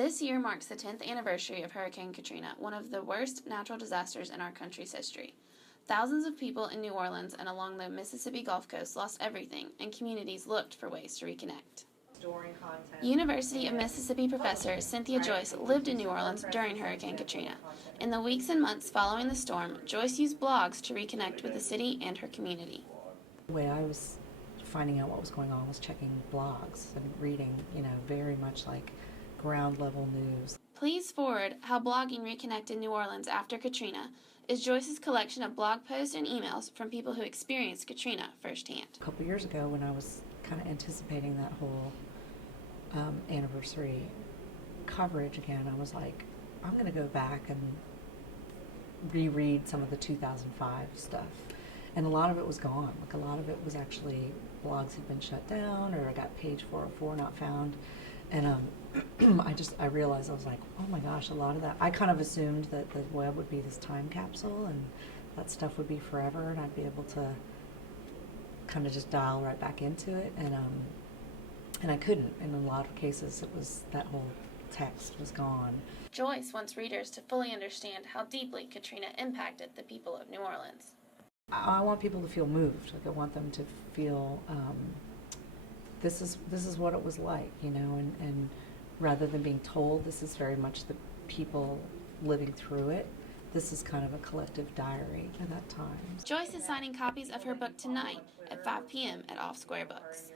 This year marks the 10th anniversary of Hurricane Katrina, one of the worst natural disasters in our country's history. Thousands of people in New Orleans and along the Mississippi Gulf Coast lost everything, and communities looked for ways to reconnect. University of Mississippi professor Cynthia Joyce lived in New Orleans during Hurricane Katrina. In the weeks and months following the storm, Joyce used blogs to reconnect with the city and her community. The way I was finding out what was going on was checking blogs and reading, very much like ground level news. Please forward How Blogging Reconnected New Orleans After Katrina is Joyce's collection of blog posts and emails from people who experienced Katrina firsthand. A couple years ago, when I was kind of anticipating that whole anniversary coverage again, I was like, I'm going to go back and reread some of the 2005 stuff. And a lot of it was gone. Like, a lot of it was actually blogs had been shut down, or I got page 404 not found. And I realized, I was like, oh my gosh, a lot of that, I kind of assumed that the web would be this time capsule and that stuff would be forever and I'd be able to kind of just dial right back into it. And I couldn't. In a lot of cases, it was, that whole text was gone. Joyce wants readers to fully understand how deeply Katrina impacted the people of New Orleans. I want people to feel moved. Like, I want them to feel this is what it was like, and rather than being told, this is very much the people living through it. This is kind of a collective diary at that time. Joyce is signing copies of her book tonight at 5 p.m. at Off Square Books.